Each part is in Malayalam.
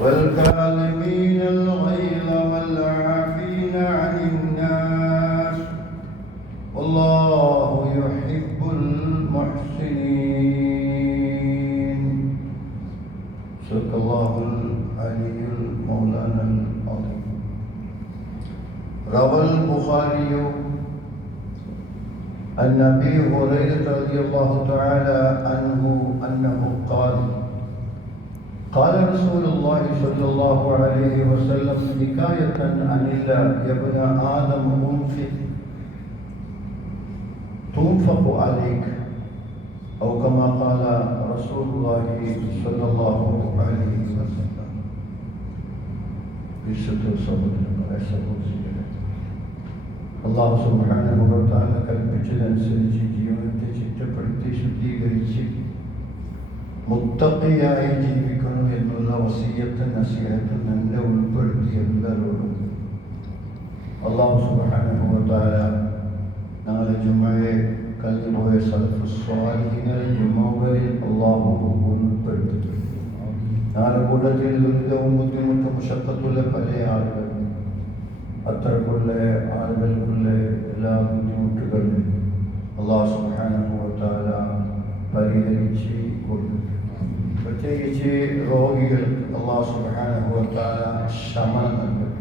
والكاظمين الغيظ والعافين عن الناس والله يحب المحسنين. صدق الله العلي المولانا العظيم. روى البخاري عن ابي هريره رضي الله تعالى عنه انه قال رسول الله صلى الله عليه وسلم حكاية عن الله يا ابن آدم تنفق عليك أو كما قال رسول الله صلى الله عليه وسلم. വിശുദ്ധ സഹോദരങ്ങളെ, അല്ലാഹു സുബ്ഹാനഹു വ തആല കൽപ്പിച്ചതനുസരിച്ച് ജീവിതത്തെ ചിട്ടപ്പെടുത്തി ശുദ്ധീകരിച്ച് മുത്തഖിയായി ജീവിക്കണം എന്നുള്ള വസിയത്ത് നസീഹത്ത് നല്ല ഉൾപ്പെടുത്തി എല്ലാവരോടും അല്ലാഹു സുബ്ഹാനഹു വ തആല നാളെ ജുമഅയെ കഴിഞ്ഞുപോയ സലഫു സ്വാലിഹീങ്ങളിൽ ജുമകളിൽ അല്ലാഹു ഉൾപ്പെടുത്തി. നാളെ കൂട്ടത്തിൽ ദുരിതവും ബുദ്ധിമുട്ടും മുശഖത്തുള്ള പല ആളുകൾ, അത്തരക്കുള്ള ആളുകൾക്കുള്ള എല്ലാ ബുദ്ധിമുട്ടുകളും അല്ലാഹു സുബ്ഹാനഹു വ തആല പരിഹരിച്ച് കൊടുക്കും. പ്രത്യേകിച്ച് രോഗികൾ അല്ലാഹു സുബ്ഹാനഹു വ തആല ശമനം നൽകും.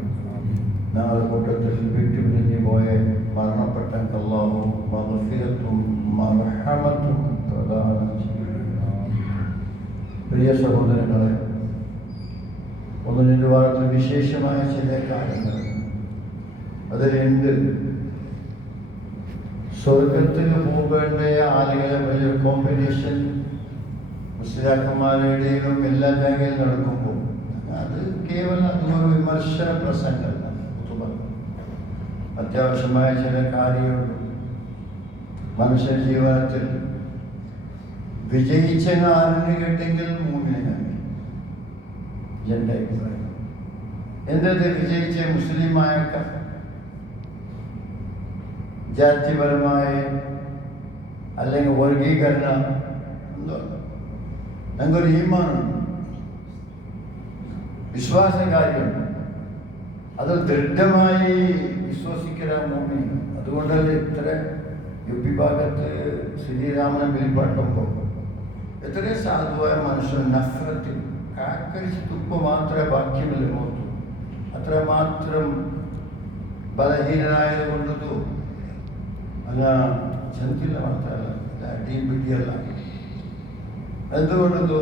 നാളെ കൂട്ടത്തിൽ വിട്ടുപിരിഞ്ഞു പോയ മരണപ്പെട്ട അല്ലാഹു മഗ്ഫിറത്തും മർഹമത്തും പ്രദാനം ചെയ്യും. പ്രിയ സഹോദരങ്ങളെ, ഒന്ന് രണ്ട് വാരത്തിൽ വിശേഷമായ ചില കാര്യങ്ങൾ അതിലുണ്ട്. സ്വർഗത്തിന് പോകേണ്ട ആളുകളെ വലിയൊരു കോമ്പറ്റീഷൻ മുസ്ലിയാക്കന്മാരുടെ ഇടയിലും എല്ലാ മേഖലയിലും നടക്കുമ്പോൾ അത് കേവലം അതൊരു വിമർശന പ്രസംഗമല്ല. അത്യാവശ്യമായ ചില കാര്യങ്ങളുണ്ട്. മനുഷ്യ ജീവിതത്തിൽ വിജയിച്ച ആരിന് കിട്ടിയെങ്കിൽ മൂന്നിനായി എൻ്റെ അഭിപ്രായം. എന്തത് വിജയിച്ച മുസ്ലിമായൊക്കെ ജാതിപരമായ അല്ലെങ്കിൽ വർഗീകരണം എന്തോ ഞങ്ങൾക്കൊരു ഈമാനുണ്ട്, വിശ്വാസ കാര്യമുണ്ട്. അത് ദൃഢമായി വിശ്വസിക്കുന്ന മോമിൻ. അതുകൊണ്ടല്ലേ ഇത്ര യുപി ഭാഗത്ത് ശ്രീരാമനെ ബലിപ്പാട്ടുമ്പോൾ എത്രയും സാധുവായ മനുഷ്യൻ നഫ്രത്തിൽ കാക്കരിച്ച് തുപ്പ മാത്രമേ ബാക്കിയുമില്ല മോത്തു. അത്രമാത്രം ബലഹീനനായത് കൊണ്ടതു അല്ല ചെന്തില്ല മാത്രമല്ല, അടിയും പിടിയല്ല. എന്തുകൊണ്ടു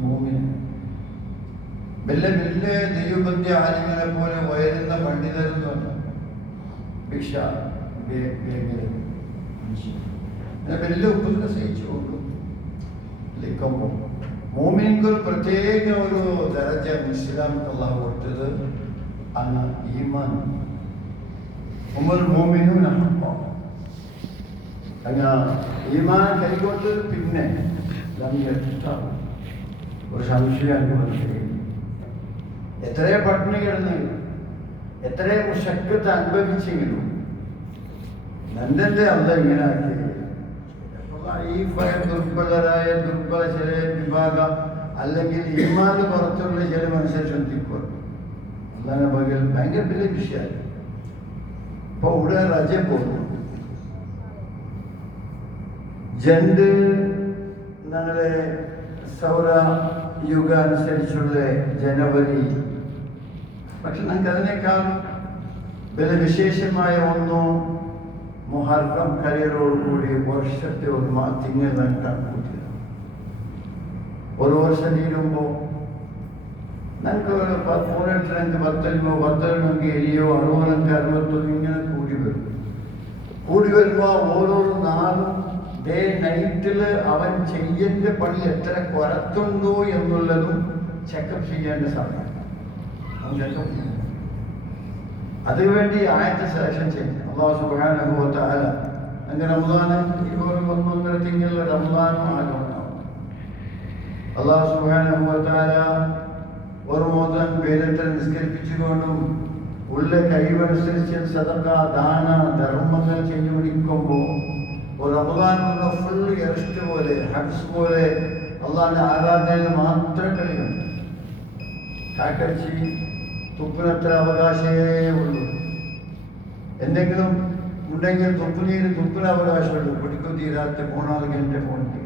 ഭൂമിന് വലിയ വലിയ ദൈവബന്ധ്യ ആലിങ്ങളെ പോലെ ഉയരുന്ന പണ്ഡിതരെന്ന് പറഞ്ഞ ഭിക്ഷ വലിയ ഉപദ്രവം സഹിച്ചുകൊണ്ടു ലിക്കുമ്പോൾ മോമിൻക്കൊരു പ്രത്യേക ഒരു ദരജ ഇസ്ലാം അല്ലാഹു കൊടുത്തത് അന്ന് ഈമാൻ. ഉമ്മൽ മോമിനൂന അങ്ങനെ ഈമാൻ കൈകൊണ്ട് പിന്നെ ഒരു സംശയം മനസ്സിലായി. എത്രയോ പട്ടിണി കിടന്നെങ്കിലും എത്രയോ മുശക്കത്ത് അനുഭവിച്ചെങ്കിലും നന്ദന്റെ അല്ല ഇങ്ങനെ ആക്കി. ഈ ദുർബലരായ ദുർബല ചില വിഭാഗം അല്ലെങ്കിൽ ഈമാന് പുറത്തുള്ള ചില മനുഷ്യർ ശ്രദ്ധിക്കുക. അല്ലാതെ പകൽ ഭയങ്കര വലിയ വിഷയമായി. അപ്പൊ ഇവിടെ രജ പോകുന്നു. ജണ്ട് ഞങ്ങളുടെ സൗര യുഗ അനുസരിച്ചുള്ള ജനുവരി. പക്ഷെ ഞങ്ങൾക്ക് അതിനേക്കാൾ വലിയ വിശേഷമായ ഒന്നോ മുഹറം കഴിയലോടുകൂടി വർഷത്തെ ഒരു തിങ്കൾ ഞങ്ങൾക്ക് കൂട്ടിയത്. ഒരു വർഷം തീരുമ്പോൾ ഞങ്ങൾക്ക് ഒരു 10 എലിയോ 60 61 ഇങ്ങനെ കൂടി വരും. കൂടി വരുമ്പോൾ ഓരോ നാളും ഡേ നൈറ്റിൽ അവൻ ചെയ്യേണ്ട പണി എത്ര കുറത്തുണ്ടോ എന്നുള്ളതും ചെക്കപ്പ് ചെയ്യേണ്ട സമയം. അതിനുവേണ്ടി ആയത്തെ സെലക്ഷൻ ചെയ്യും അല്ലാഹു സുബ്ഹാനഹു വ തആല. അങ്ങനെ റമദാന് 1.5 തിങ്കളിൽ റമദാനും ആകുന്നുണ്ടാവും. അല്ലാഹു സുബ്ഹാനഹു വ തആല ഒരു മോദം വേദത്തിൽ നിസ്കരിപ്പിച്ചുകൊണ്ടും ഉള്ള കഴിവനുസരിച്ച് സദഖ ദാന ധർമ്മങ്ങൾ ചെയ്തു പിടിക്കുമ്പോൾ ഒരു റമദാൻ ഫുൾ എറിസ്റ്റ് പോലെ ഹബ്സ് പോലെ അള്ളാഹിന്റെ ആരാധനയിൽ മാത്രം കഴിയുന്നു. കാക്കടിച്ച് തുപ്പിനത്ര അവകാശമേ ഉള്ളൂ. എന്തെങ്കിലും ഉണ്ടെങ്കിൽ തുപ്പിന് അവകാശമുള്ളൂ. പിടിക്കും തീരാത്ത 3-4 ഗಂಟೆ പോകണമെങ്കിൽ.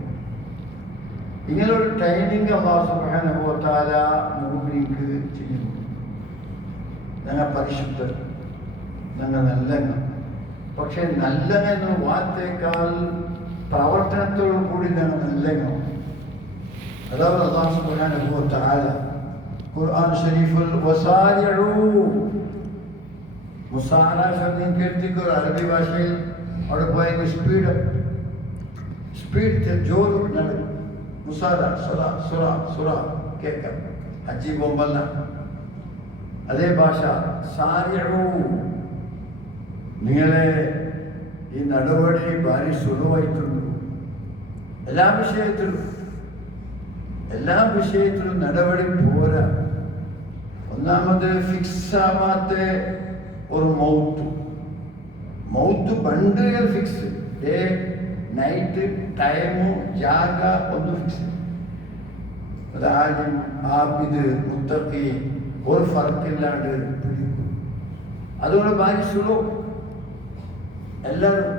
ഇങ്ങനൊരു ട്രെയിനിങ് അല്ലാഹു സുബ്ഹാനഹു വ തആല മുഅ്മിനീക്ക് ചെയ്യുന്നു. ഞങ്ങൾ പരിശുദ്ധർ, ഞങ്ങൾ നല്ലങ്ങ. പക്ഷെ നല്ലങ്ങ എന്ന വാർത്തയേക്കാൾ പ്രവർത്തനത്തോടു കൂടി ഞങ്ങൾ നല്ലങ്ങ. അതാണ് അല്ലാഹു സുബ്ഹാനഹു വ തആല ഖുർആൻ ഷരീഫിൽ വസാരിഉ മുസാറ ശബ്ദം കേൾത്തിക്കോ. അറബി ഭാഷയിൽ അവിടെ പോയെങ്കിൽ സ്പീഡ് ജോർ നടക്കും. മുസാറ സുറ കേൾക്കാം. ഹജ്ജി പോകുമ്പല്ല അതേ ഭാഷ. സാരിഉ, നിങ്ങളെ ഈ നടപടി ഭാരി സുഖമായിട്ടുണ്ട്. എല്ലാ വിഷയത്തിലും നടപടി പോരാ. ഒന്നാമത് ഫിക്സ് ആവാത്ത ഒരു മൗത്ത് പണ്ട് ഫിക്സ്. ഡേ നൈറ്റ് ടൈമു ജാഗ ഒന്ന് ഫിക്സ്. ആദ്യം ആബിദ് മുത്തഖി ഒരു ഫർക്കില്ലാണ്ട് പിടിക്കും. അതുകൊണ്ട് ഭാരി സുലോ. എല്ലാവരും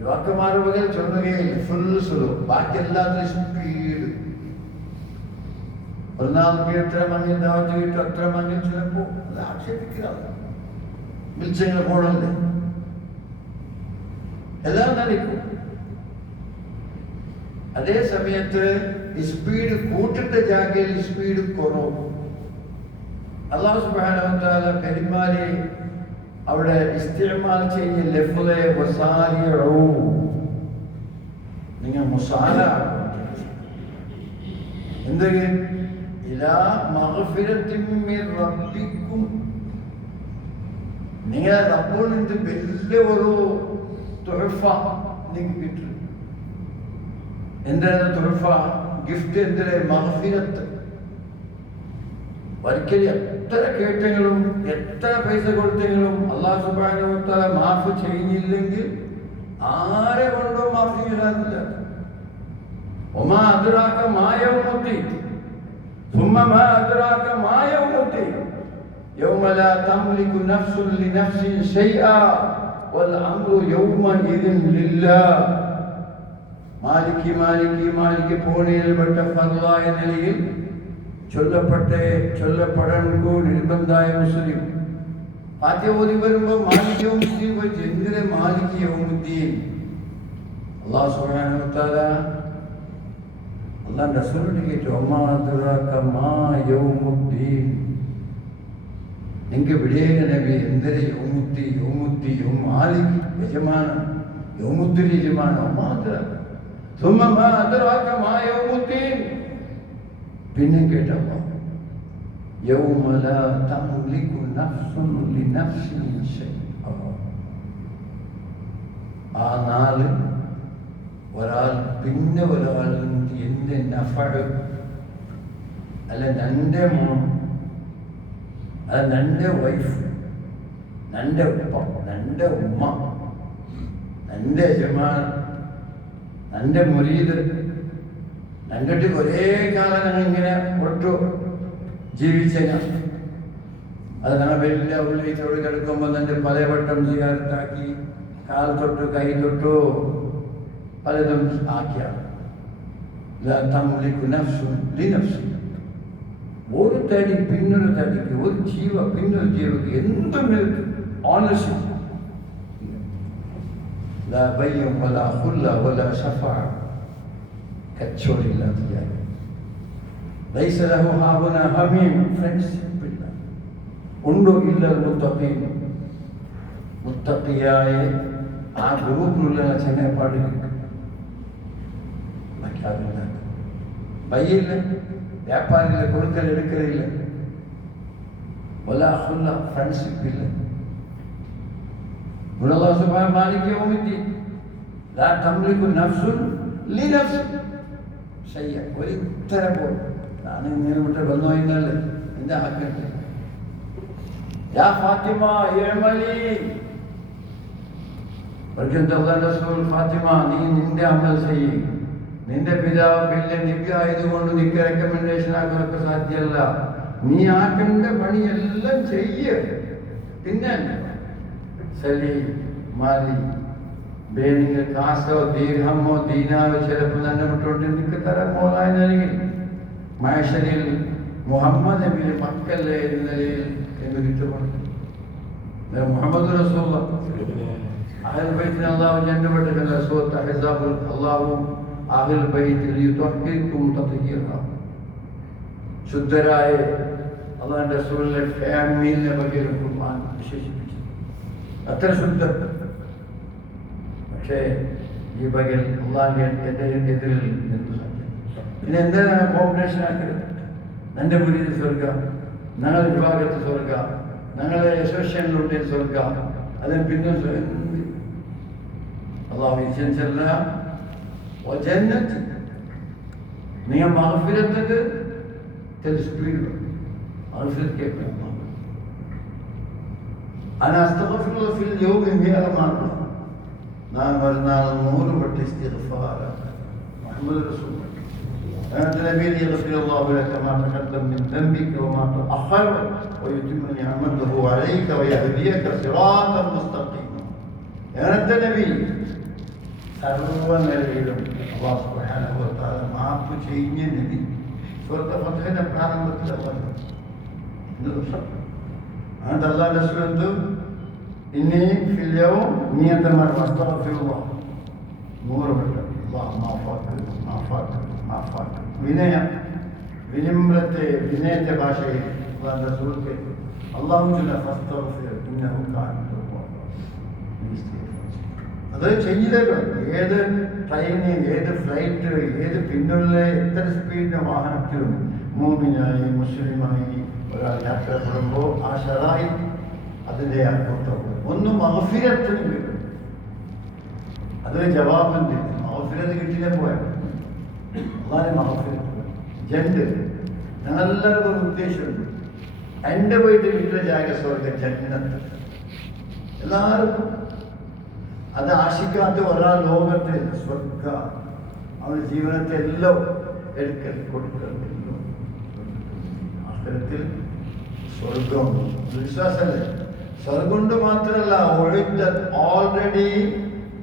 യുവാക്കന്മാരുടെ വകയിൽ ചൊല്ലുകയില്ല, ഫുൾ സുലോ. ബാക്കി എല്ലാത്തിനും സ്പീഡ്. ഒരു നാൾക്ക് എത്ര മങ്ങിൽ ദാവത്ത് കിട്ടും, അത്ര മങ്ങിൽ ചിലപ്പോ അത് ആക്ഷേപിക്കുക. വിളിച്ചെങ്ങനെ പോണല്ലേ, എല്ലാം നടിക്കും. അതേ സമയത്ത് സ്പീഡ് കൂട്ടിട്ട ജാഗയിൽ സ്പീഡ് കുറവ്. അല്ലാഹു സുബ്ഹാനഹു വ തആല പെരുമാറി അവിടെ ഇസ്തിഅമാൽ ചെയ്യുന്ന ലഫ്ളെ വസാരിഉ, നിങ്ങൾ മുസാല എന്തെങ്കിലും ഇലാ മഗ്ഫിറത്തിൻ മിൻ റബ്ബിക്കും, നിങ്ങളെ റബ്ബിൽ നിന്ന് വലിയ ഒരു തുഹഫ നിങ്ങൾക്ക് കിട്ടും. എന്താണ് തുഹഫ? ഗിഫ്റ്റ്. എന്തിനെ? മഗ്ഫിറത്ത്. ഒരിക്കലും എത്ര കേട്ടെങ്കിലും എത്ര പൈസ കൊടുത്തെങ്കിലും അല്ലാഹു സുബ്ഹാനഹു വ തആല മാഫ് ചെയ്യുന്നില്ലെങ്കിൽ ആരെ കൊണ്ടോ മാഫ് ചെയ്യാനില്ല. വമാ അദ്റാക മാ യൗമുദ്ദീൻ ثم ما أدراك ما يوم الدين يوم لا تملك نفس لنفس شيئا والأمر يومئذ لله. മാലിക് പൂർണ്ണയിൽപ്പെട്ട ഫർളായ നിലയിൽ ചൊല്ലപ്പെടാൻ നിർബന്ധമായ മുസ്ലിം ഫാത്തിഹ ഓതി വരുമ്പോൾ മാലിക് യൗമുദ്ദീൻ പോയിട്ട് എന്തിനെ മാലിക് യൗമുദ്ദീൻ? അല്ലാഹു സുബ്ഹാനഹു വ തആല അല്ലാഹുവിന്റെ റസൂലിനെ കേട്ടു. വമാ അദ്റാക മാ യൗമുദ്ദീൻ, നിങ്ങൾക്ക് വിടേക നബി എന്തിനെ യൗമുദ്ദീൻ മാലിക് യജമാനൻ, യൗമുദ്ദീൻ യജമാനൻ. വമാ അദ്റാക ثم ما أدراك ما يوم الدين. പിന്നെ കേട്ടപ്പോൾ يوم لا تملك نفس لنفس شيئا. ആ നാള് ഒരാൾ പിന്നെ ഒരാളിൽ എൻ്റെ നഫഅ് അല്ല, എൻ്റെ മോൻ, അല്ല എൻ്റെ വൈഫ്, എൻ്റെ ഉപ്പ, എൻ്റെ ഉമ്മ, എൻ്റെ യജമാൻ, എൻ്റെ മുരീദ്, ഞങ്ങൾക്ക് ഒരേ കാലം ഞങ്ങൾ ഇങ്ങനെ ഒട്ടു ജീവിച്ച അത് ഞങ്ങൾ വലിയ ഉള്ളിച്ചോട് കിടക്കുമ്പോൾ എൻ്റെ പലവട്ടം സിയാറത്താക്കി കാൽ തൊട്ട് കൈ തൊട്ടു പലതും ആക്കിയാണ്. ഒരു തടി പിന്നൊരു തടിക്ക്, ഒരു ജീവ പിന്നൊരു ജീവക്ക് എന്തും ഓണർഷിപ്പ്. لا بيع ولا خلة ولا شفاعة. കച്ചവടമില്ലാത്ത ജാതി. ليس له هاهنا حميم. ഫ്രണ്ട്ഷിപ്പ് ഇല്ല. ഉണ്ടോ? ഇല്ല. മുത്തഖീൻ, മുത്തഖിയായ ആ ഗ്രൂപ്പിലുള്ള ചെന്നൈപ്പാട് വയ്ക്കാറില്ല. ബയ്യില്ല, വ്യാപാരില്ല, കൊടുക്കൽ എടുക്കലില്ല. ولا خلة, ഫ്രണ്ട്ഷിപ്പ് ഇല്ല. അല്ലാഹു സുബ്ഹാനഹു മാലിക് യൗമിദ്ദീൻ ലാ തംലികു നഫ്സുൻ ലിനഫ്സ് ഷൈഅ. ഒരിത്തരം പോലും ഞാൻ ഇങ്ങനെ വിട്ട് വന്നു കഴിഞ്ഞാൽ എൻ്റെ ഹക്കുണ്ട്. യാ ഫാത്തിമ ഇഅ്മലി, റസൂൽ ഫാത്തിമ നീ നിന്റെ അമൽ ചെയ്യ്. നിന്റെ പിതാവ് വലിയ നബി ആയതുകൊണ്ട് നിനക്ക് റെക്കമെൻഡേഷൻ ആക്കാനൊക്കെ സാധ്യമല്ല. നീ ആക്കേണ്ട പണിയെല്ലാം ചെയ്യ. പിന്നെ സലി മാലി ಬೇನಿಗೆ ಕಾಸೋ ದೀರ್ಘಮೋ ದೀನಾവോ ചിലപ്പോൾ തന്നെ വിട്ടുകൊണ്ട് നിനക്ക് തരാൻ മോളായെങ്കിൽ മഹ്ശരിൽ മുഹമ്മദ് നബിയുടെ മക്കളല്ലേ എന്ന നിലയിൽ എന്ന് കിട്ടുകൊണ്ട് മുഹമ്മദ് റസൂലുള്ളാഹ് അഹ്ലുൽ ബൈത്തിന് അല്ലാഹു ജന്നപ്പെട്ട സൂറത്ത് അഹ്സാബിൽ അല്ലാഹു അഹ്ലുൽ ബൈത്തിൽ യുതഹ്ഹിറുകും തത്ഹീറ ശുദ്ധരായ അല്ലാഹുവിന്റെ റസൂലിന്റെ ഫാമിലിനെ പറ്റി ഖുർആൻ വിശേഷിപ്പിച്ചു. അത്ര ശുദ്ധ. പക്ഷേ ഈ പകൽ അള്ളാഹിന്റെ എതിരിൽ എന്ത് സാധ്യം? പിന്നെ എന്താണ് കോമ്പറ്റീഷൻ ആക്കരുത്? എൻ്റെ മുന്നിൽ സ്വർഗ, ഞങ്ങളുടെ വിഭാഗത്തിൽ സ്വർഗ, ഞങ്ങളുടെ അസോസിയേഷനിലുണ്ട് സ്വർഗ, അതിന് പിന്നെ അള്ളാഹു വിശ്വസിച്ചല്ല നിങ്ങൾ മഗ്ഫിറത്ക്ക് സ്പീഡ് മഗ്ഫിറത്ത് കേൾക്കണം. أنا أستغفر الله في اليوم 100 مرة. نعم ولنا النور والاستغفار محمد رسول الله. أنت نبي يغفر الله لك ما تقدم من ذنبك وما تأخر ويتم نعمته عليك ويهديك صراطا مستقيما. أنت نبي സർവ്വ നിലയിലും അല്ലാഹു സുബ്ഹാനഹു വ തആല മാപ്പ് ചെയ്യുന്ന നബി. സൂറത്ത് ഫത്ഹിന്റെ പ്രാരംഭത്തിൽ പറഞ്ഞു أنت الله رسول إني في اليوم 100 مرة أستغفر الله. نور الله ما فاك വിനമ്രത്തെ വിനയത്തെ ഭാഷയിൽ റസൂൽ കേട്ടു. അല്ലാഹു ഫസ്തഗ്ഫിർ ഇന്നഹു കാന തവ്വാബ. അത് ചെയ്തല്ലോ. ഏത് ട്രെയിന്, ഏത് ഫ്ലൈറ്റ്, ഏത് പിന്നുള്ള എത്ര സ്പീഡിന്റെ വാഹനത്തിലും മുഅ്മിനായി മുസ്ലിമായി ഒരാൾ യാത്രപ്പെടുമ്പോൾ ആ ശറായി അതിൻ്റെ അർത്ഥം ഒന്ന് മഗ്ഫിറത്തിന് കിട്ടും. അത് ജവാബുണ്ട്. മഗ്ഫിറത്ത് കിട്ടില്ല പോയാൽ അതാണ് മഗ്ഫിറത്ത്. ജണ്ട് ഞങ്ങളെല്ലാവർക്കും ഒരു ഉദ്ദേശമുണ്ട്. എൻ്റെ പോയിട്ട് കിട്ടുന്ന ജാഗ സ്വർഗ ജന്നത്ത് എല്ലാവർക്കും. അത് ആശിക്കാത്ത ഒരാൾ ലോകത്തിൽ സ്വർഗ അവരുടെ ജീവിതത്തെ എല്ലാം എടുക്കൽ കൊടുക്കൽ അത്തരത്തിൽ സ്വർഗം വിശ്വാസമല്ലേ. സ്വർഗം കൊണ്ട് മാത്രമല്ല, ഓൾറെഡി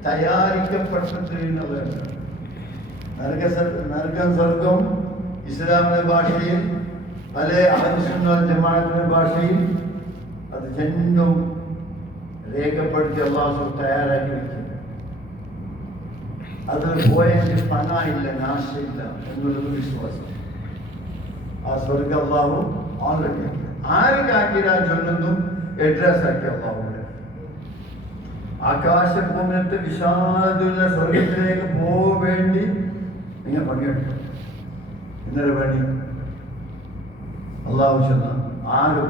തയ്യാറിക്കപ്പെട്ടിട്ടുള്ളത്. നരകം സ്വർഗം ഇസ്ലാമിന്റെ ഭാഷയിൽ, പല അഹ്ലുസുന്നത്ത് വൽ ജമാഅത്തിന്റെ ഭാഷയിൽ അത് രണ്ടും രേഖപ്പെടുത്തി അല്ലാഹു തയ്യാറാക്കി വെക്കും. അത് പോയെങ്കിൽ പണമില്ല, നാശമില്ല എന്നുള്ളത് വിശ്വാസം. ആ സ്വർഗം അല്ലാഹു ഓൾറെഡി ആർക്കാക്കിരാൻ ചൊല്ലുന്നു അഡ്രസ് ആക്കി അല്ലാഹുവിനെ. ആകാശഭൂമിയത്തെ വിശാലതയുള്ള സ്വർഗത്തിലേക്ക് പോവേണ്ടി നിങ്ങൾ പണിയെടുക്കും. ഇന്നലെ പണി അല്ലാഹു ചെന്ന ആര്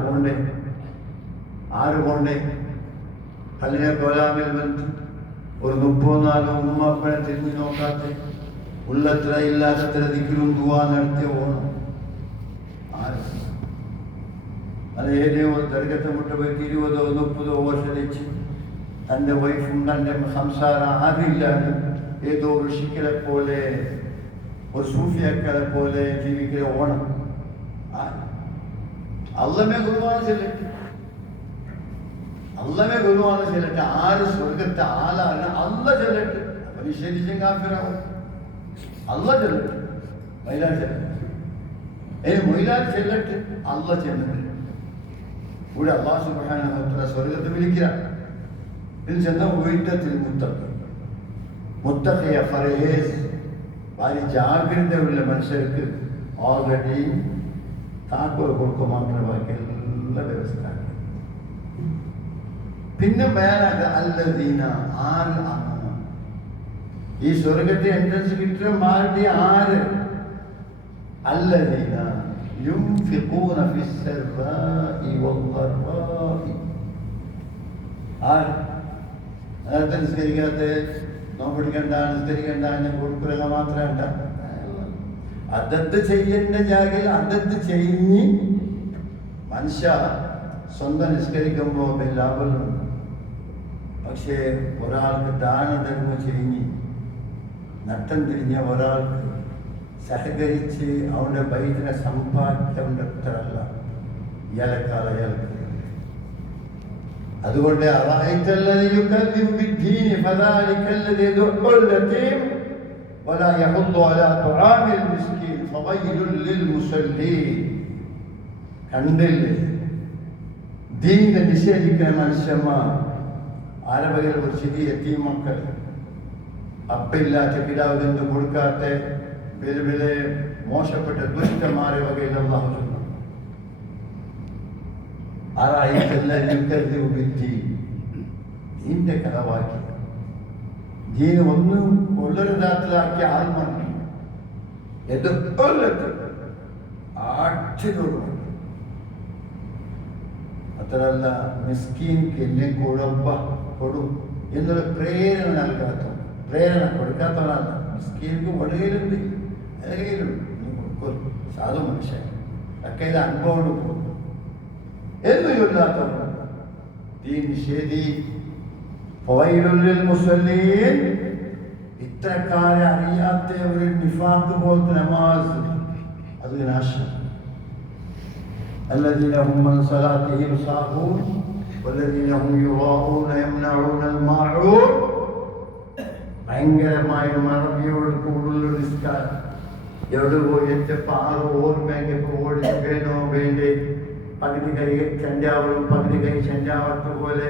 പോണ്ടേ കല്ലിനെ കോലാമിൽ വന്ന് ഒരു 34 ഉമ്മപ്പനെ തിരിഞ്ഞു നോക്കാത്ത ഉള്ളത്ര ഇല്ലാത്തത്ര ദിക്റും ദുആ നടത്തിയ ഓണം. അത് ഏതോ ദർഗത്തെ മുട്ടുപോയി 20-30 വർഷം വെച്ച് തൻ്റെ വൈഫും തൻ്റെ സംസാരം ആരില്ലാതെ ഏതോ ഋഷിക്കളെ പോലെ ഒരു സൂഫിയാക്കളെ പോലെ ജീവിക്കുന്ന ഓണം. അള്ളമേ ഗുരുവാണ് ചെല്ലട്ടെ. ആര് സ്വർഗത്തെ ആളാണ് അല്ല ചെല്ലട്ടെ. അപ്പൊ നിഷേധിച്ചും കാഫിറാവും. അല്ല ചെല്ലട്ടെ, മൈലാൻ ചെല്ലട്ടെ. മൊയ്ലാൻ ചെല്ലട്ടെ, അല്ല ചെല്ലട്ടെ. ഇവിടെ അല്ലാഹു സുബ്ഹാനഹു വ തആല സ്വർഗത്തെ വിളിക്കുക. ഇതിൽ ചെന്ന ഉയറ്റത്തിൽ മുത്തഖിയ ഫറഹേസ് ഭാരി ജാഗ്രതയുള്ള മനുഷ്യർക്ക് ഓൾറെഡി താക്കോൽ കൊടുക്കുക മാത്രമേ ബാക്കി എല്ലാ വ്യവസ്ഥ. പിന്നെ ബയാനാക്കുക അല്ലദീന ആര് ആണ് ഈ സ്വർഗത്തെ എൻട്രൻസ് കിട്ടിയ മാറ്റി ആര് അല്ലദീന യുൻഫിഖൂന ഫിസ്സറാഇ വദ്ദറാഇ. ആര് നേരത്തെ നിസ്കരിക്കാത്ത നോമ്പെടുക്കണ്ട നിസ്കരിക്കണ്ട കൊടുക്കുക മാത്രമല്ല, അതത് ചെയ്യേണ്ട ജാഗയിൽ അതത് ചെയ്ഞ്ഞ് മനുഷ്യ സ്വന്തം നിസ്കരിക്കുമ്പോൾ ലാഭമുണ്ട്. പക്ഷേ ഒരാൾക്ക് ദാനധർമ്മം ചെയ്ഞ്ഞ് നട്ടം തിരിഞ്ഞ ഒരാൾക്ക് സഹകരിച്ച് അവൻ്റെ വൈദ്യനെ സമ്പാദിക്കേണ്ട അത്രല്ല ഇയാളെക്കാൾ അയാൾക്ക്. അതുകൊണ്ട് കണ്ടില്ലേ ദീനിനെ നിഷേധിക്കുന്ന മനുഷ്യന്മാർ ആരവകയിൽ ഒരു ചെറിയ യതീം മക്കൾ, അപ്പില്ലാത്ത കിടാവ് എന്ത് കൊടുക്കാത്ത വലിയ മോശപ്പെട്ട ദുഷ്ടന്മാരെ വകയിൽ അല്ലാഹു ചൊല്ലുന്നു. ദീന്റെ കഥവാക്കി ദീന് ഒന്നും കൊള്ളരുതാത്തതാക്കിയ ആത്മാക്കി എതിർക്കൊല്ലത്ത് ആക്ഷരോട് അത്രല്ല മിസ്കീൻക്ക് എന്നെ കുഴമ്പ കൊടും എന്നുള്ള പ്രേരണ നൽകാത്ത, പ്രേരണ കൊടുക്കാത്തവരല്ല. മിസ്കീൻക്ക് വടകയിലുണ്ട്, അലകയിലുണ്ട്, സാധു മനുഷ്യൻ ഒക്കെ ഇത് അൻപോട് പോകും എന്ന് ചൊല്ലാത്തവർ ദീൻ നിഷേധി. മുസല്ലീൻ ഇത്രക്കാരെ അറിയാത്ത ഒരു നിഫാഖ് പോലത്തെ നമാസ്, അത് നാശം. الذين هم من صلاتهم ساهون والذين هم يراءون يمنعون الماعون. ഭയങ്കരമായ മറവിയോട് കൂടുള്ള നിസ്കാരം. എവിടെ പോയി എത്തപ്പോൾ ആറ് ഓർമ്മയെങ്കിൽ ഓടി വേണോ വേണ്ടേ, പകുതി കൈ ചഞ്ചാവറും പകുതി കൈ ചഞ്ചാവത്ത് പോലെ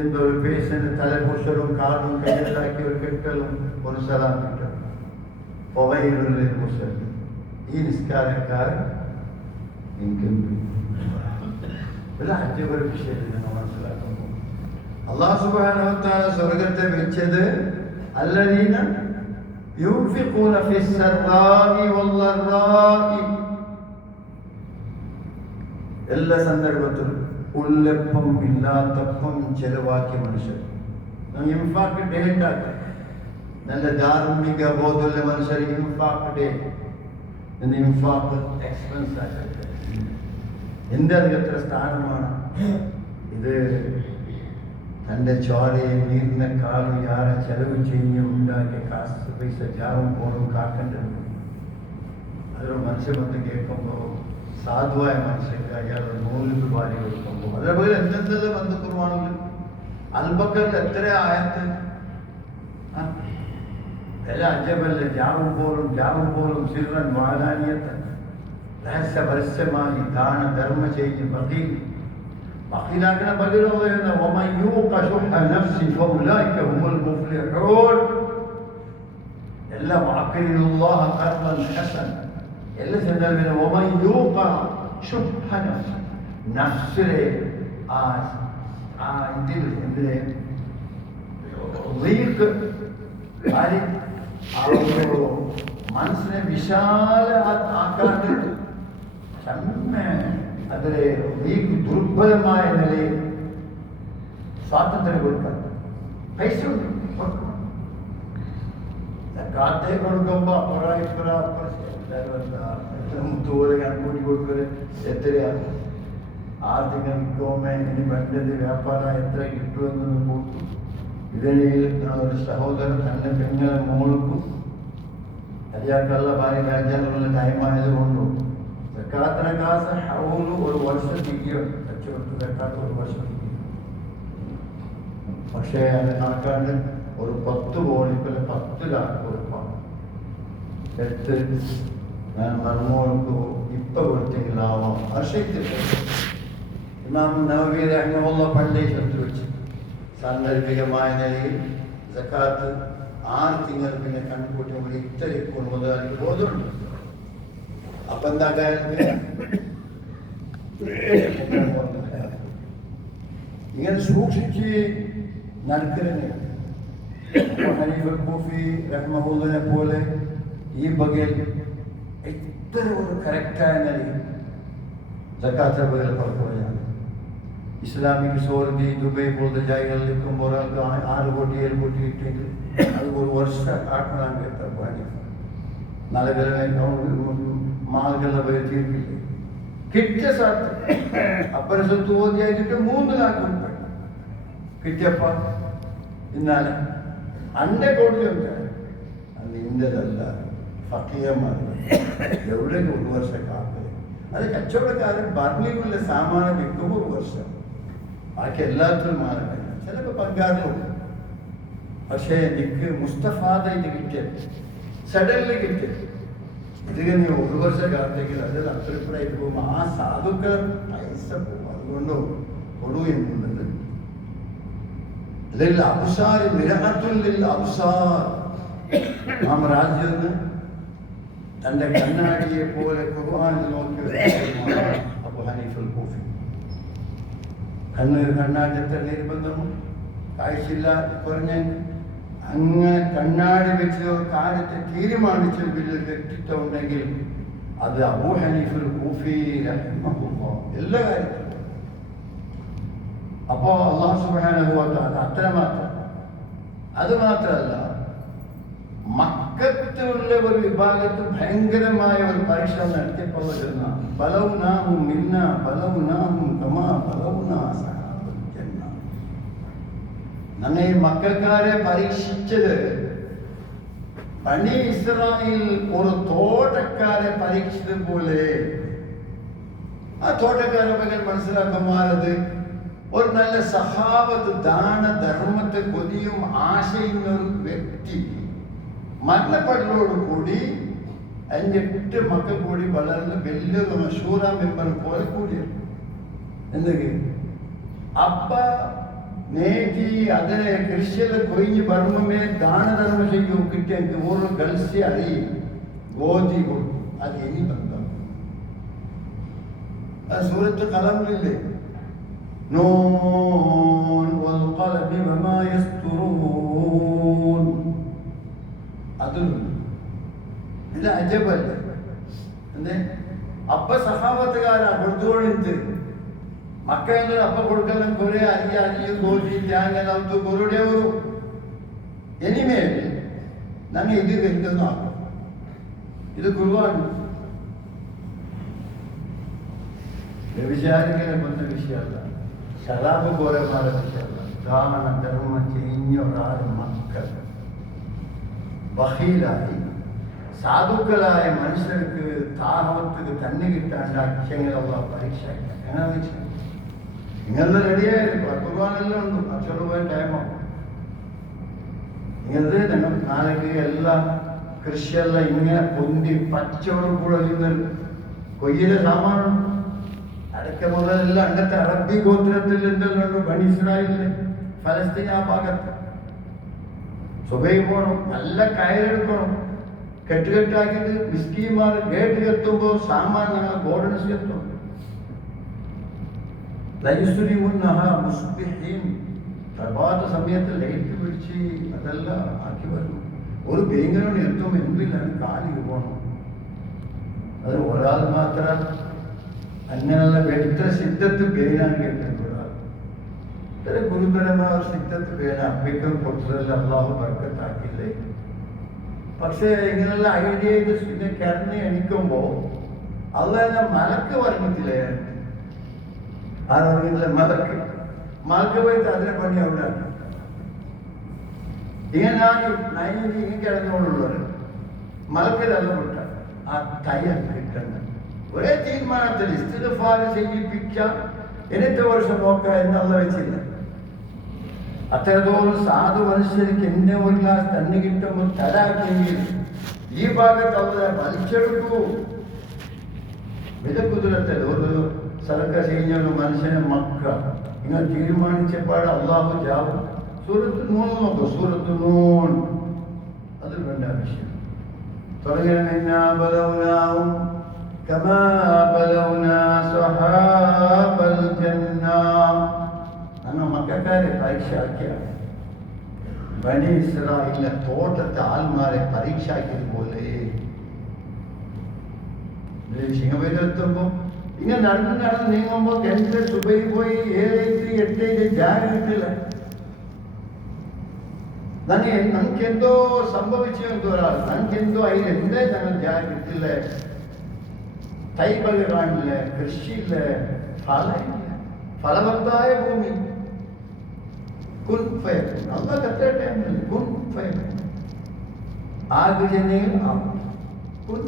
എന്തൊരു പേഷ്യന്റ് തലപുഷറും കാലും കയ്യിലാക്കി ഒരു കെട്ടലും ഒരു സ്ഥലം കിട്ടും. പൊവയിലുള്ള മുസ്ലിം ഈ നിസ്കാരക്കാരൻ ഒരു വിഷയത്തിൽ നമ്മൾ മനസ്സിലാക്കുന്നു. അല്ലാഹു സുബ്ഹാനഹു വ തആല സ്വർഗ്ഗത്തെ വെച്ചത് അല്ലദീന യുൻഫിഖൂന ഫിസ്സറാഇ വല്ലറാഇ, എല്ലാ സന്ദർഭത്തിലും ഉള്ളപ്പം ഇല്ലാത്തപ്പം ചെലവാക്കിയ മനുഷ്യർ. ഇൻഫാക്ക് ഡേ ഉണ്ടാക്കുക, നല്ല ധാർമ്മിക ബോധമുള്ള മനുഷ്യർ ഇൻഫാക്ക് ഡേ എന്ന് ഇൻഫാക്ക് എക്സ്പെൻസ് ആക്കി. എൻ്റെ അതിൽ എത്ര സ്ഥാനമാണ് ഇത്. തൻ്റെ ചോരയും നീരിനെക്കാളും യാറെ ചെലവ് ചെയ്യും ഉണ്ടാക്കിയ കാശ് പൈസ ജാവും പോലും കാക്കേണ്ടത്. അതൊരു മനുഷ്യൻ വന്ന് കേൾക്കുമ്പോൾ സാധുവായ മനുഷ്യർക്ക് അയാൾ നൂലിന് ഭാര്യ കൊടുക്കുമ്പോൾ അതേപോലെ എന്തെന്തെല്ലാം ബന്ധുക്കുറവാണെങ്കിൽ അൽബക്കറിൽ എത്ര ആയത്ത് എല്ലാം അജബല്ല. ജാവും പോലും സിർറൻ വാലാനിയത്ത് രഹസ്യ പരസ്യമായി ദാന ധർമ്മ ചെയ്യും ബഖീലാക്കുന്ന ബഖീലുള്ളതെന്ന് വമൻ യൂഖ ശുഹ നഫ്സി ഫൗലൈക ഹുമുൽ മുഫ്ലിഹൂൻ. എല്ലാം അഖിലുല്ലാഹ ഖർബൻ ഹസൻ എല്ലാം ചെന്നാൽ വമൻ യൂഖ ശുഹ നഫ്സി, നഫ്സിലെ ഇതിൽ എന്തിനെ മനസ്സിനെ വിശാല ആക്കാണ്ട് അതിലെ ദുർബലമായ നിലയിൽ സ്വാതന്ത്ര്യം കൊടുക്കാൻ പൈസ കാത്തേ കൊടുക്കുമ്പോ മുത്തോലെ കൂടി കൊടുക്കല് എത്രയാണ് ആദ്യം നിൽക്കുമ്പോ ഇനി വേണ്ടത് വ്യാപാരം എത്ര കിട്ടുമെന്ന് കൂട്ടും. ഇതിനിടയിൽ ഒരു സഹോദരൻ തന്റെ പെങ്ങളെ മോൾക്കും അയാൾക്കുള്ള ഭാര്യ രാജ്യങ്ങളുള്ള ടൈമായത് കൊണ്ടും സക്കാത്തിനെ കാശ് ഹൗല് ഒരു വർഷം തിരികെയാണ് കച്ചവടത്ത് സക്കാത്ത് ഒരു വർഷം തിരികെ. പക്ഷേ അത് കണക്കാണ്ട് ഒരു 10 കോടിക്കുള്ള 10 ലാഖ് കൊടുക്കാം എടുത്ത് ഞാൻ മർമോൾക്ക് ഇപ്പൊ കൊടുത്തെങ്കിലാവാം വർഷത്തിൽ. ഇമാം നവവി റഹിമഹുള്ള പണ്ടേ ചൊല്ലി വെച്ച് സാന്ദർഭികമായ നിലയിൽ സക്കാത്ത് 6 തിങ്കൾ പിന്നെ കണക്കൂട്ടി നമ്മൾ ഇത്രയും മുതലാളിക്ക് ബോധമുണ്ട്. അപ്പൊ എന്താ ഇങ്ങനെ സൂക്ഷിച്ച് നടക്കുന്നതിനെ ഹനീഫുൽ കൂഫി റഹ്മഹുള്ളനെ പോലെ ഈ ബഗയിൽ എത്ര ഒരു കറക്റ്റായ നിലയിൽ സക്കാത്ത് ബഗൽ പുറത്തുപോയാണ്. ഇസ്ലാമിക് സൗദി ദുബൈ പോലത്തെ ജാഗകളിൽ നിൽക്കുമ്പോൾ ഒരാൾക്ക് 6 കോടി 7 കോടി കിട്ടിയിട്ട് അത് ഒരു വർഷം ആക്കണം കേട്ടോ. നാളെ മാളുകളുടെ പേര് തീർപ്പില്ല കിട്ടിയ സാത്ത് അപ്പനെ സ്വത്ത് ഓതിയായിട്ട് 3 ലാഖ് രൂപ കിട്ടിയപ്പ ഇന്നാലെ അന്റെ കോടി നിൻ്റെതല്ല, ഫക്കീയന്മാരുടെ. എവിടെ ഒരു വർഷം കാത്ത് അത് കച്ചവടക്കാരൻ പറഞ്ഞിട്ടുള്ള സാമാനം വിൽക്കുമ്പോൾ ഒരു വർഷം, ബാക്കി എല്ലാത്തിനും മാനമില്ല. ചിലപ്പോൾ പങ്കാളിലുണ്ട്. പക്ഷേ എനിക്ക് മുസ്തഫാദായിട്ട് കിട്ടിയത് സഡൻലി കിട്ടിയത് ഇതിന് നീ ഒരു വർഷം കാത്തെങ്കിൽ അത് അത്രപ്പുറമായിട്ട് പോകുമ്പോൾ ആ സാധുക്കൾ പൈസ പോകും. അതുകൊണ്ട് കൊടു എന്നുള്ളത് അബ്സാരി മിരഹത്തുൽ അബ്സാർ. നാം രാജ്യം തൻ്റെ കണ്ണാടിയെ പോലെ ഖുർആനിൽ നോക്കി അബൂ ഹനീഫൽ കൂഫി. കണ്ണാടിയത്തെ നിർബന്ധമോ കാഴ്ചയില്ല പറഞ്ഞ് അങ്ങനെ കണ്ണാടി വെച്ച് കാര്യത്തെ തീരുമാനിച്ച വലിയ വ്യക്തിത്വം ഉണ്ടെങ്കിൽ അത് അബൂ ഹനീഫൽ കൂഫി റഹിമഹുല്ലാഹ് എല്ലാ കാര്യത്തിലും. അപ്പോ അല്ലാഹു സുബ്ഹാനഹു വ തആല അത്രമാത്രം. അത് മാത്രമല്ല, മക്കത്തുള്ള ഒരു വിഭാഗത്ത് ഭയങ്കരമായ ഒരു പരീക്ഷ നടത്തിയപ്പോൾ വരുന്ന ബലൗനാഹും മിന്ന ബലൗനാഹും കമാ ബലൗനാ സഹാബൽ ജന്ന. നമ്മെ മക്കക്കാരെ പരീക്ഷിച്ചത് ബനി ഇസ്രായേൽ ഒരു തോട്ടക്കാരെ പരീക്ഷിച്ചതുപോലെ. ആ തോട്ടക്കാരെ പകൽ മനസ്സിലാക്കുമാറത് ഒരു നല്ല സഹാബത്ത്, ദാനധർമ്മത്തെ കൊതിയും ആശയുന്ന ഒരു വ്യക്തി മരണപ്പെടലോടുകൂടി 5-8 മക്കൾ കൂടി വളർന്ന് വലിയൊരു മഷൂറ മെമ്പർ പോലെ കൂടിയത്. എന്തെങ്കിലും അപ്പ നേറ്റി അതിനെ കൃഷിയെല്ലാം കൊയിഞ്ഞ് ബർമ്മമേ ദാനധർമ്മം ചെയ്യും കിട്ടിയെങ്കിൽ ഓരോ ഗൾസി അരി ഗോധി കൊടുക്കും. അത് ഇനി ബന്ധം അത് സൂറത്ത് കലമില്ലേ, നൂൻ വൽ ഖലമി വമാ യസ്തുറൂൻ. അതും ഇത് അജബല്ല. എന്തേ അപ്പ സഹാബത്തുകാരാ കൊടുത്തുകൊണ്ടിരുന്നത് മക്കളെ അപ്പ കൊടുക്കണം. കുറെ അരിയും ഗോധി തേങ്ങ കുരുടെ ഒരു എനിമേൽ നമ്മെ ഇത് വരുന്നതാക്കും. ഇത് ഖുർആൻ വ്യഭിചാരികളെ കൊന്ന വിഷയമല്ല, ശരാബ് ഘോരന്മാരെ വിഷയമല്ല. ദാന ധർമ്മം ചെയ്യുന്ന ഒരാൾ മക്കൾ ബഹീലായി സാധുക്കളായ മനുഷ്യർക്ക് താഹവത്തിന് തന്നെ കിട്ടാണ്ട് അക്ഷരങ്ങളുള്ള പരീക്ഷ എങ്ങനെ വെച്ചാൽ നിങ്ങളുടെ റെഡിയായിരിക്കും. ഖുർആനെല്ലാം ഉണ്ട്, അക്ഷരം പോയ ടൈമാകും. ഇങ്ങനത്തെ ഞങ്ങൾ നാളേക്ക് എല്ലാം കൃഷിയെല്ലാം ഇങ്ങനെ പൊന്തി പച്ചവളം കൂടെ കൊയ്യിലെ സാമാനം അടക്ക മുതലെല്ലാം അണ്ടത്തെ അറബി ഗോത്രത്തിൽ എന്തെല്ലാം ഉണ്ട്. ബനി ഇസ്രായേലില് ഫലസ്തീൻ ആ ഭാഗത്ത് സുബൈ പോകണം, നല്ല കയറെടുക്കണം, കെട്ടുകെട്ടാക്കിയിട്ട് മിസ്കീമാർ ഗേറ്റ് കെത്തുമ്പോൾ സാമാൻ ഞങ്ങൾ ബോർഡൻസ് കെത്തും. പ്രഭാത സമയത്ത് ലൈറ്റ് പിടിച്ച് അതെല്ലാം ആക്കി വരും. ഒരു ഭയങ്കരമാണ് എത്തും എന്തിലാണ് കാലിക്ക് പോകണം. അത് ഒരാൾ മാത്രം അങ്ങനെയുള്ള വെട്ട സിദ്ധത്ത് പേരാൻ കേട്ടിട്ടുണ്ട്. ഒരാൾ ഗുരുതരമായ സിദ്ധത്ത് പേന അപ്പിക്കും കൊടുത്തതെല്ലാം അള്ളാഹു ബർക്കത്താക്കില്ലേ. പക്ഷേ ഇങ്ങനെയുള്ള ഐഡിയ പിന്നെ കിടന്ന് എണിക്കുമ്പോ അള്ളാഹ് മലക്ക് പറഞ്ഞിട്ടില്ലേ, ആരോഗ്യത്തിലെ മലക്ക് പോയിട്ട് അതിനെ പണി അവിടെ ഇങ്ങനെ ഇങ്ങനെ കിടന്നുകൊണ്ടുള്ളവർ മലക്കിലല്ല വിട്ട ആ തയ്യാൻ കിട്ടണ്ട. ഒരേ തീരുമാനത്തിൽ ഇസ്തിഗ്ഫാർ ചെയ്യിപ്പിക്കാം, എന്നിട്ട് വർഷം നോക്കാം എന്നുള്ള വെച്ചില്ല. അത്രത്തോളം സാധു മനുഷ്യർക്ക് എന്നെ ഒരു ഗ്ലാസ് തണ്ണി കിട്ടുമ്പോൾ തരാക്കെങ്കിൽ ഈ ഭാഗത്ത് അവരെ വലിച്ചെടുക്കൂ. വിധക്കുതിരത്തിൽ ഒരു സലക്ക ചെയ്യുന്ന മനുഷ്യനെ മക്ക ഇങ്ങനെ തീരുമാനിച്ചപ്പാട് അള്ളാഹു ജാവും. സൂറത്ത് നൂൺ നോക്കൂ, സൂറത്ത് നൂൺ അതിൽ വേണ്ട വിഷയം തുടങ്ങണം. كما بلونا صحاب الجنة. أنا മക്കക്കാരെ പരീക്ഷാക്കിയ ബനി ഇസ്രായേലിലെ തോട്ടത്തെ ആൽമാരെ പരീക്ഷാക്കിയതുപോലെ സിംഹപേരെത്തുമ്പോൾ ഇങ്ങനെ നടന്ന് നീങ്ങുമ്പോൾ 2 സുബൈ പോയി 7-8 ജാഗ കിട്ടില്ല. നമുക്കെന്തോ സംഭവിച്ചു എന്തോ ഒരാൾ നമുക്കെന്തോ അതിൽ എന്തേ ഞങ്ങൾ ജാഗ കിട്ടില്ല. തൈബൽ കാണില്ല, കൃഷിയില്ല, ഫലമില്ല, ഫലവത്തായ ഭൂമി. നല്ല കത്തട്ടെ ആകുജനെങ്കിൽ ആവും, കുൻ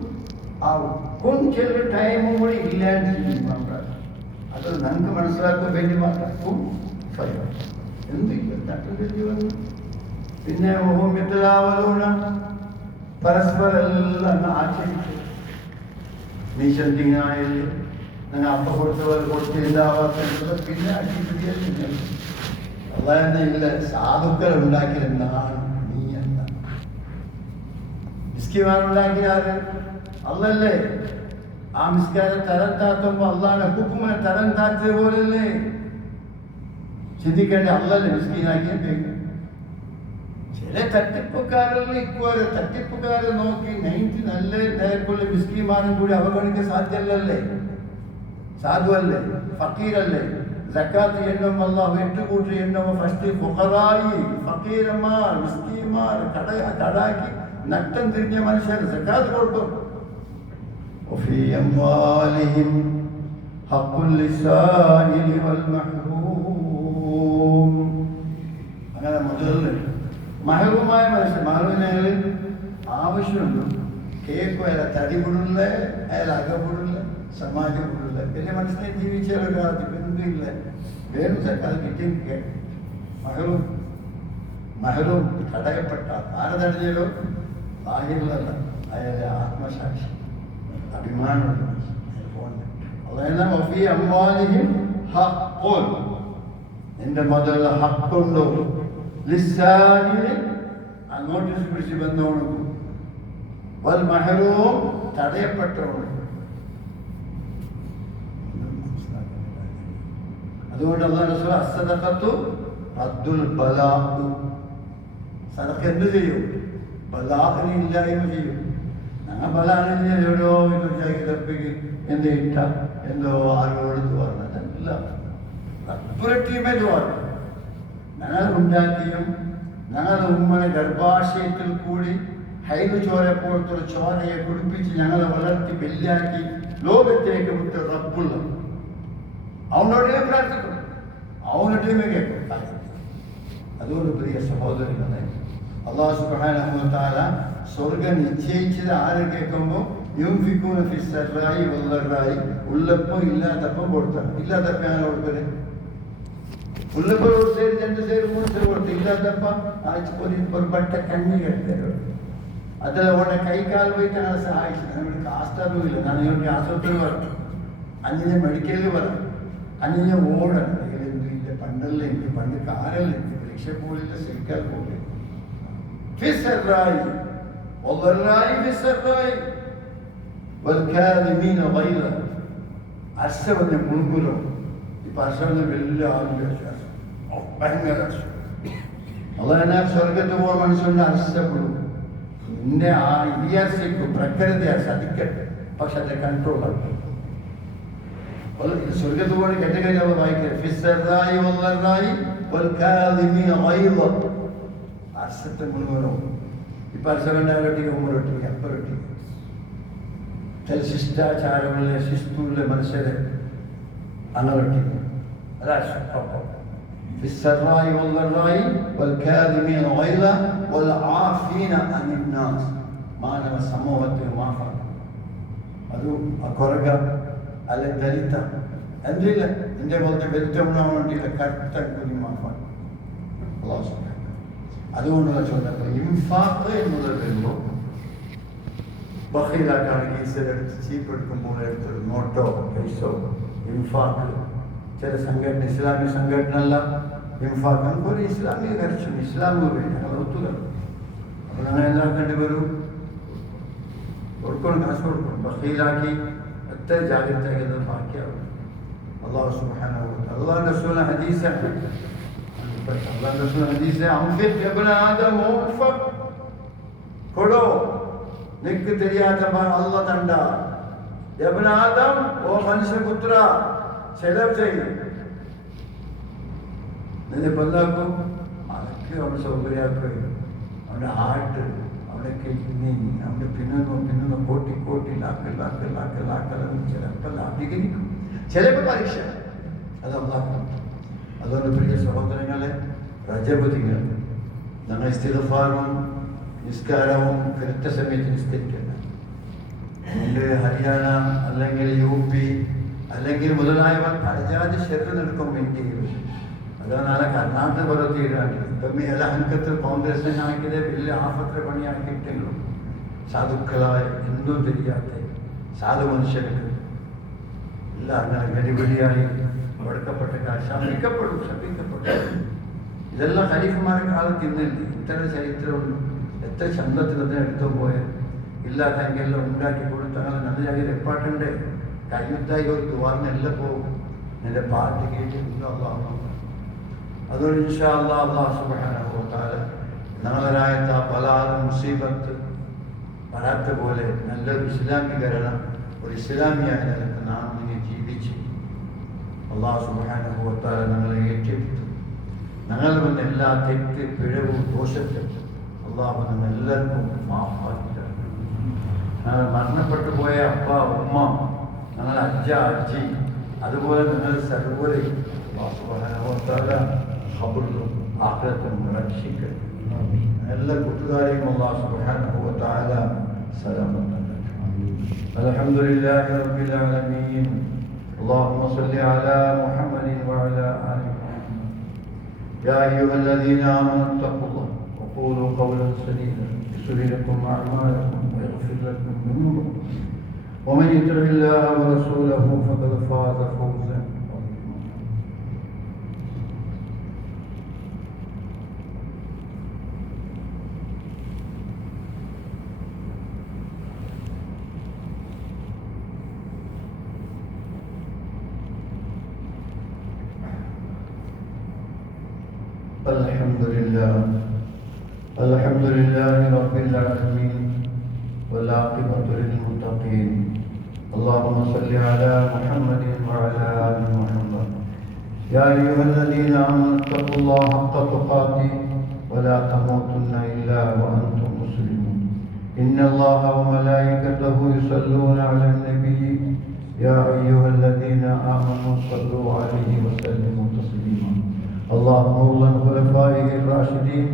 ആവും. കുൻ ചില ടൈമും കൂടി ഇല്ലാണ്ട് ചെയ്യും. അത് നമുക്ക് മനസ്സിലാക്കാൻ വേണ്ടി മാത്രം കുൻ ഫയം എന്തില്ല വന്നു. പിന്നെ പരസ്പരം എല്ലാം ആചരിച്ചു. നീ ശന്തിങ്ങനായല്ലേ, നിങ്ങൾ അപ്പ കൊടുത്തവർ കൊടുത്ത് എന്താവാത്ത പിന്നെ അടിപിടിയല്ലേ. അതായത് ഇല്ല സാധുക്കൾ ഉണ്ടാക്കിയതെന്താണ് നീ എന്താ മിസ്കിമാരുണ്ടാക്കിയാല് അല്ലല്ലേ. ആ മിസ്കാരെ തരം താത്തുമ്പോ അള്ളാന്റെ ഹുക്കുമിനെ തരം താഴ്ത്തിയത് പോലല്ലേ ചിന്തിക്കേണ്ട. അല്ലല്ലേ മിസ്കീനാക്കിയ ചില തട്ടിപ്പുകാരിൽ ഇക്കുവരെ തട്ടിപ്പുകാരെ നോക്കി 90 നല്ല നേരക്കുള്ള മിസ്കിമാരും കൂടി അവഗണിക്കാൻ സാധ്യമല്ലേ, സാധുവല്ലേ, ഫക്കീരല്ലേ. സക്കാത്ത് എണ്ണും അല്ലാഹു എട്ടുകൂട്ടി എണ്ണും ഫസ്റ്റ് ഫുഖറായി ഫക്കീരന്മാർ മിസ്കീന്മാർ കടാക്കി നട്ടം തിരിഞ്ഞ മനുഷ്യർ സക്കാത്ത് കൊടുക്കും. وفي أموالهم حق للسائل والمحروم. അങ്ങനെ മുതല് മഹറൂമായ മനുഷ്യൻ മഹറൂമിനെ ആവശ്യമുണ്ട്. കേക്ക് അയാൾ തടി വിടില്ല, അയാൾ അകപ്പെടില്ല, സമാജം വിടില്ല. പിന്നെ മനുഷ്യനെ ജീവിച്ചാൽ എന്തില്ല വേണം സക്കാത്ത് കിട്ടി. മഹറൂം തടയപ്പെട്ട ആരെ തടഞ്ഞാലോ ബാഹ്യങ്ങളല്ല, അയാളുടെ ആത്മസാക്ഷി അഭിമാനമുള്ള എന്റെ മുതൽ ഹക്കുണ്ടോ ലിസാനിന് നോട്ടീസ് പിടിച്ച് ബന്ധമുണ്ട്. വൽ മഹറൂം തടയപ്പെട്ടവണ്. അതുകൊണ്ട് അല്ലാഹു റസൂൽ അസ്സദഖത്തു റദ്ദുൽ ബലാഉ. സദഖ എന്ത് ചെയ്യും? ബലാഇനെ ഇല്ലായ്മ ചെയ്യും. ഞങ്ങൾ ബലാഇനെ എവിടെയോ തപ്പിക്ക് എന്ത് ഇട്ട എന്തോ ആരോട് പറഞ്ഞതല്ല. ഞങ്ങൾ ഉണ്ടാക്കിയും ഞങ്ങളുടെ ഉമ്മനെ ഗർഭാശയത്തിൽ കൂടി ഹൈദ് ചോരപ്പോഴത്തുള്ള ചോരയെ കുടിപ്പിച്ച് ഞങ്ങളെ വളർത്തി വല്യാക്കി ലോകത്തേക്ക് വിട്ട് റബ്ബുള്ള അവനോടേ പ്രാർത്ഥിക്കണം, അവനോടേ കേൾക്കും. അതുകൊണ്ട് പ്രിയ സഹോദരങ്ങളെ, അല്ലാഹു സുബ്ഹാനഹു വ തആല സ്വർഗം നിശ്ചയിച്ചത് ആരെ കേൾക്കുമ്പോൾ യുൻഫിഖൂന ഫിസ്സറായി വല്ലറായി ഉള്ളപ്പം ഇല്ലാത്തപ്പം കൊടുത്താണ്. ഇല്ലാത്തപ്പം ഞാൻ കൊടുക്കല് ഉള്ളപ്പോൾ ഒരു സൈഡ് 2 സൈഡ് 3 സൈഡ് കൊടുത്തു. ഇല്ലാത്തപ്പ ഒരു ബട്ട കണ്ണി കെടുത്തരും. അതിൽ അവരുടെ കൈകാൽ പോയിട്ടാണ് സഹായിച്ചത്. നമ്മുടെ കാസ്റ്റാറും ഇല്ല. ഞാൻ ഇവരുടെ ആശുപത്രി പറഞ്ഞു, അഞ്ഞിനെ മെഡിക്കലിൽ പറഞ്ഞു, അഞ്ഞിനെ ഓടണം. എന്തില്ല പണ്ടല്ല, എനിക്ക് പണ്ട് കാലല്ല, എനിക്ക് പരീക്ഷ പോലില്ല, സൈക്കാൽ പോലില്ല. ഫിസ്സറായി വല്ലറായി ഫിസ്സറായി والكاظمين الغيظ. അർശവന്റെ മുൻകുലം. ഇപ്പൊ അർശവന്റെ വലിയ ആളുടെ ഭയങ്കര അർശം. അള്ളാഹ് സ്വർഗത്ത് പോകാൻ മനുഷ്യന്റെ അർശപ്പെടും. നിന്റെ ആ ഇതിഹാസിക്കും പ്രകൃതി സാധിക്കട്ടെ, പക്ഷെ അതിന്റെ കൺട്രോൾ ആക്കും. സ്വർഗത്ത് പോകാൻ കേട്ടുകഴിഞ്ഞാൽ അവർ വായിക്കുക ഫിസ്സറായി വല്ലറായി والكاظمين الغيظ. അർശത്തെ മുൻകുലം. ഇപ്പൊ അർശവന്റെ ഒരൊട്ടിക്ക് ഉമ്മരൊട്ടിക്ക് അപ്പറൊട്ടിക്ക് ചില ശിഷ്ടാചാരമുള്ള ശിസ്തുള്ള മനുഷ്യരെ അണവട്ടി. മാനവ സമൂഹത്തിന് മാഫാണ്. അത് കുറക അല്ലെ ദലിത എന്തില്ല ഇന്ത്യ പോലത്തെ ബലിത്തമുണ്ടാവാൻ വേണ്ടിയില്ല കറുത്ത കുഞ്ഞു മാഫാണ്. അതുകൊണ്ടുള്ള ചോദ്യം ഇൻഫാഖ് എന്നുള്ളത് വരുമ്പോൾ ബഖീലാക്കാണ്. കേസിലെടുത്ത് ചീപ്പെടുക്കുമ്പോൾ എടുത്തൊരു നോട്ടോ പൈസോ ഇൻഫാഖ്. ചില സംഘടന ഇസ്ലാമിക സംഘടന അല്ല ഇൻഫാഖ്. നമുക്കൊരു ഇസ്ലാമിക കരച്ചു ഇസ്ലാമിക വേണ്ടി ഞങ്ങൾ ഒത്തുക. അപ്പോൾ ഞങ്ങൾ എന്താക്കേണ്ടി വരും? കൊടുക്കണം, കാശ് കൊടുക്കണം. ബഖീലാക്കി എത്ര ജാഗ്രതയാക്കുന്നത് ബാക്കിയാവും. അല്ലാഹു സുബ്ഹാനഹു വ തആല അല്ലാഹുവിന്റെ റസൂൽ ഹദീസാണ്. അല്ലാഹുവിന്റെ റസൂൽ ഹദീസ് അംഫിഖ് ഇബ്ന ആദം മുൻഫഖ് കൊടോ നിനക്ക് தெரியாத അല്ലാഹ് തണ്ട. ഇബ്ന ആദം ഓ മനുഷ്യപുത്ര ചെലവ് ചെയ്യും. നിന്നെ എന്താക്കും? അതൊക്കെ അവന്റെ സൗകര്യമാക്കുകയും അവന്റെ ഹാർട്ട് അവന്റെ കിഡ്നി അവന്റെ പിന്നുന്ന കോട്ടി ലാക്കലെന്ന് ചിലപ്പോൾ അധികരിക്കും, ചിലപ്പോൾ പരീക്ഷ. അത് അല്ലാഹ്. അതുകൊണ്ട് പ്രിയ സഹോദരങ്ങളെ, രജപതികൾ ഞങ്ങൾ ഇസ്തിഗ്ഫാറും നിസ്കാരവും കൃത്യസമയത്ത് നിസ്കരിക്കണം. അതുകൊണ്ട് ഹരിയാന അല്ലെങ്കിൽ UP അല്ലെങ്കിൽ മുതലായവ പലജാതി ഷെറ് നിൽക്കും ഇന്ത്യയിൽ. ಅದನ್ನಾಲ ಕರ್ನಾಟಕ ಬರುತ್ತೀರಾಗಿ ಕಮ್ಮಿ ಎಲ್ಲ ಹಂಕತ್ರ ಕಾಂಗ್ರೆಸ್ನ ಹಾಕಿದೆ ಇಲ್ಲಿ ಆಫತ್ರ ಪಣಿ ಹಾಕಿಟ್ಟಿಲ್ಲ. സാധുക്കള എന്തും தெரியாതെ സാധു മനുഷ്യർക്ക് ഇല്ല അങ്ങനെ ഗടിപിടിയായി കൊടുക്കപ്പെട്ട ശപിക്കപ്പെടും. ഇതെല്ലാം ഖലീഫമാരുടെ കാലത്ത് ഇന്നില്ല. ഇത്തരം ചരിത്രമുണ്ട്. എത്ര ചന്തത്തിൽ തന്നെ എടുത്തു പോയാൽ ഇല്ലാത്തെങ്കിലും ഉണ്ടാക്കി കൊടുത്ത് അങ്ങനെ നല്ല ജാതി എപ്പാട്ടുണ്ട് കയ്യുത്തായി ഒരു തുവാറിനെല്ലാം പോകും. എൻ്റെ പാട്ട് കേട്ട് അതുകൊണ്ട് ഇൻഷാ അല്ലാഹ് അല്ലാഹു സുബ്ഹാനഹു വ തആല ഞങ്ങളായത്ത ബലാൽ മുസീബത്ത് വരാത്ത പോലെ നല്ലൊരു ഇസ്ലാമീകരണം ഒരു ഇസ്ലാമിയായ നിലക്ക് നാം ഇങ്ങനെ ജീവിച്ച് അല്ലാഹു സുബ്ഹാനഹു വ തആല ഞങ്ങളെ ഏറ്റെടുത്തു. ഞങ്ങൾ വന്ന എല്ലാ തെറ്റ് പിഴവും ദോഷത്തും അല്ലാഹു ഞങ്ങൾ എല്ലാവർക്കും മാഫാക്കി തരണം. ഞങ്ങൾ മരണപ്പെട്ടു പോയ അപ്പ ഉമ്മ ഞങ്ങൾ അജ്ജ അജ്ജി അതുപോലെ നിങ്ങൾ സർവ്വരെയും അല്ലാഹു സുബ്ഹാനഹു വ തആല ഖബറിലും ആഖിറത്തിലും രക്ഷിക്കട്ടെ. എല്ലാ കൂട്ടുകാരെയും അല്ലാഹു സുബ്ഹാനഹു വ തആല സലാമത്താക്കട്ടെ. അൽഹംദുലില്ലാഹി റബ്ബിൽ ആലമീൻ. اللهم صل على محمد وعلى آل محمد. يا أيها الذين آمنوا اتقوا الله وقولوا قولا سديدا يصلح لكم أعمالكم ويغفر لكم ذنوبكم ومن يطع الله ورسوله فقد فاز فوزا عظيما. الحمد لله رب العالمين والعاقبة للمتقين. اللهم صل على محمد وعلى آل محمد. يا أيها الذين آمنوا اتقوا الله حق تقاته ولا تموتن إلا وأنتم مسلمون. إن الله وملائكته يصلون على النبي. يا أيها الذين آمنوا صلوا عليه وسلموا تسليما. اللهم اغفر لخلفائه الراشدين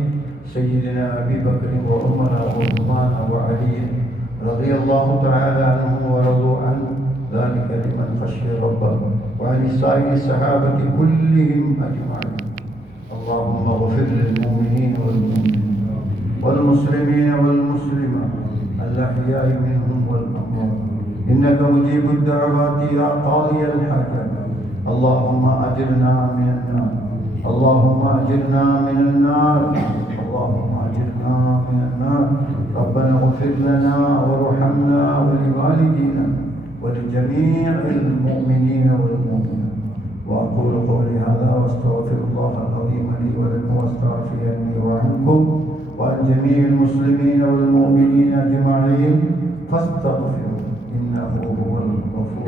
سيدنا أبي بكر وعمر وعثمان وعلي رضي الله تعالى عنهم ورضوا عنه ذلك لمن خشي ربه وعن سائر الصحابة كلهم أجمعين. اللهم اغفر للمؤمنين والمؤمنات والمسلمين والمسلمات الأحياء منهم والأموات إنك مجيب الدعوات يا قاضي الحاجات. اللهم أجرنا من النار. اللهم أجرنا من النار. اللهم أجرنا من النار. ربنا اغفر لنا وارحمنا ولوالدينا ولجميع المؤمنين والمؤمنات. وأقول قولي هذا واستغفر الله العظيم لي ولكم واستغفرني وعنكم وعن جميع المسلمين والمؤمنين أجمعين فاستغفروا إنه هو الغفور.